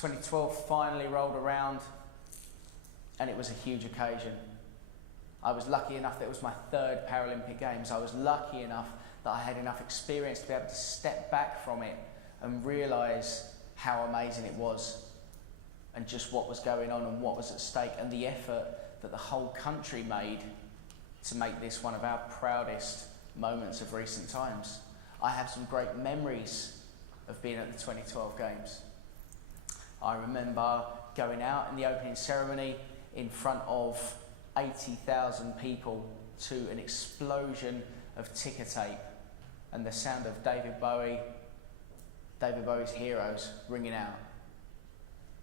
2012 finally rolled around, and it was a huge occasion. I was lucky enough that it was my third Paralympic Games. I was lucky enough that I had enough experience to be able to step back from it and realise how amazing it was, and just what was going on and what was at stake, and the effort that the whole country made to make this one of our proudest moments of recent times. I have some great memories of being at the 2012 Games. I remember going out in the opening ceremony in front of 80,000 people to an explosion of ticker tape and the sound of David Bowie's Heroes ringing out.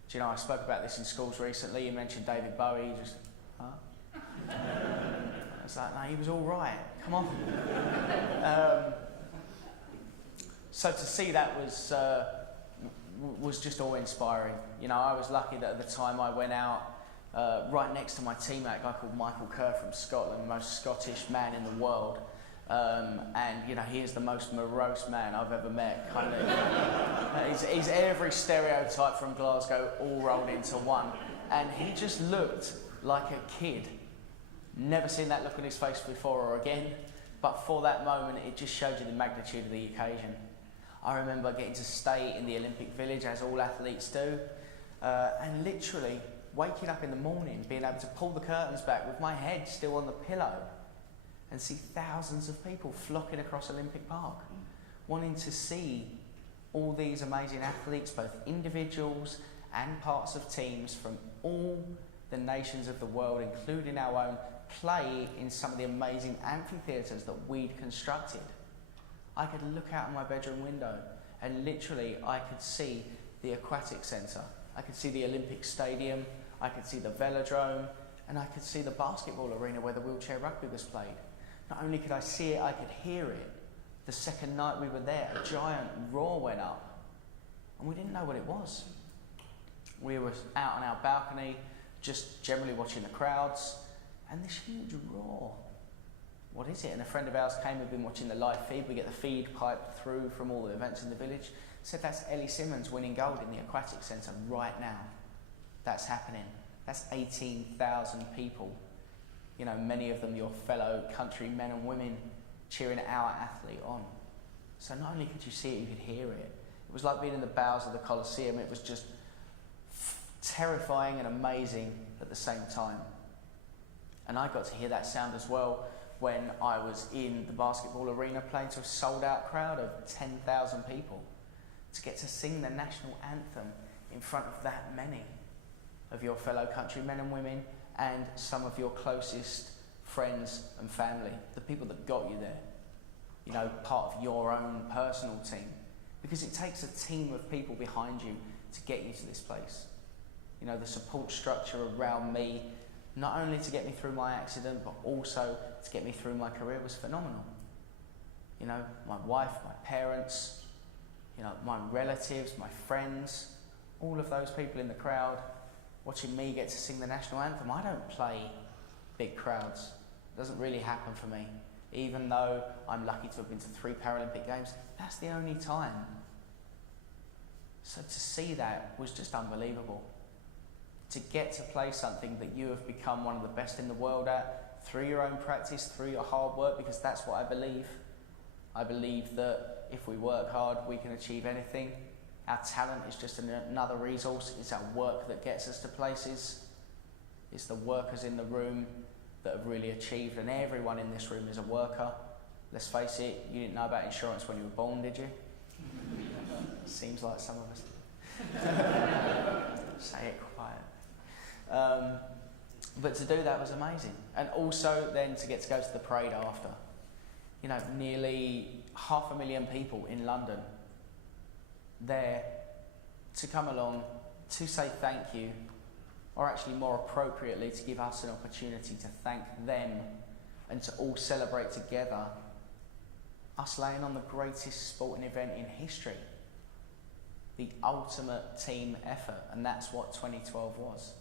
Do you know, I spoke about this in schools recently. You mentioned David Bowie, you just, huh? I was like, no, he was all right, come on. So to see that was just awe-inspiring. You know, I was lucky that at the time I went out right next to my teammate, a guy called Michael Kerr from Scotland, the most Scottish man in the world. And you know, he is the most morose man I've ever met. Kind of, he's every stereotype from Glasgow all rolled into one. And he just looked like a kid. Never seen that look on his face before or again. But for that moment, it just showed you the magnitude of the occasion. I remember getting to stay in the Olympic Village, as all athletes do, and literally waking up in the morning, being able to pull the curtains back with my head still on the pillow and see thousands of people flocking across Olympic Park, wanting to see all these amazing athletes, both individuals and parts of teams from all the nations of the world, including our own, play in some of the amazing amphitheatres that we'd constructed. I could look out my bedroom window and literally I could see the aquatic centre. I could see the Olympic Stadium, I could see the velodrome, and I could see the basketball arena where the wheelchair rugby was played. Not only could I see it, I could hear it. The second night we were there, a giant roar went up, and we didn't know what it was. We were out on our balcony, just generally watching the crowds, and this huge roar. What is it? And a friend of ours came, we'd been watching the live feed, we get the feed piped through from all the events in the village, said that's Ellie Simmons winning gold in the aquatic centre right now. That's happening. That's 18,000 people. You know, many of them your fellow countrymen and women cheering our athlete on. So not only could you see it, you could hear it. It was like being in the bowels of the Colosseum. It was just terrifying and amazing at the same time. And I got to hear that sound as well when I was in the basketball arena playing to a sold-out crowd of 10,000 people. To get to sing the national anthem in front of that many of your fellow countrymen and women and some of your closest friends and family, the people that got you there, you know, part of your own personal team. Because it takes a team of people behind you to get you to this place. You know, the support structure around me, not only to get me through my accident, but also to get me through my career was phenomenal. You know, my wife, my parents, you know, my relatives, my friends, all of those people in the crowd watching me get to sing the national anthem. I don't play big crowds. It doesn't really happen for me. Even though I'm lucky to have been to 3 Paralympic Games, that's the only time. So to see that was just unbelievable. To get to play something that you have become one of the best in the world at, through your own practice, through your hard work, because that's what I believe. I believe that if we work hard, we can achieve anything. Our talent is just another resource. It's our work that gets us to places. It's the workers in the room that have really achieved, and everyone in this room is a worker. Let's face it, you didn't know about insurance when you were born, did you? Seems like some of us did. Say it quiet. But to do that was amazing. And also then to get to go to the parade after. You know, nearly 500,000 people in London there to come along to say thank you, or actually more appropriately to give us an opportunity to thank them and to all celebrate together us laying on the greatest sporting event in history, the ultimate team effort, and that's what 2012 was.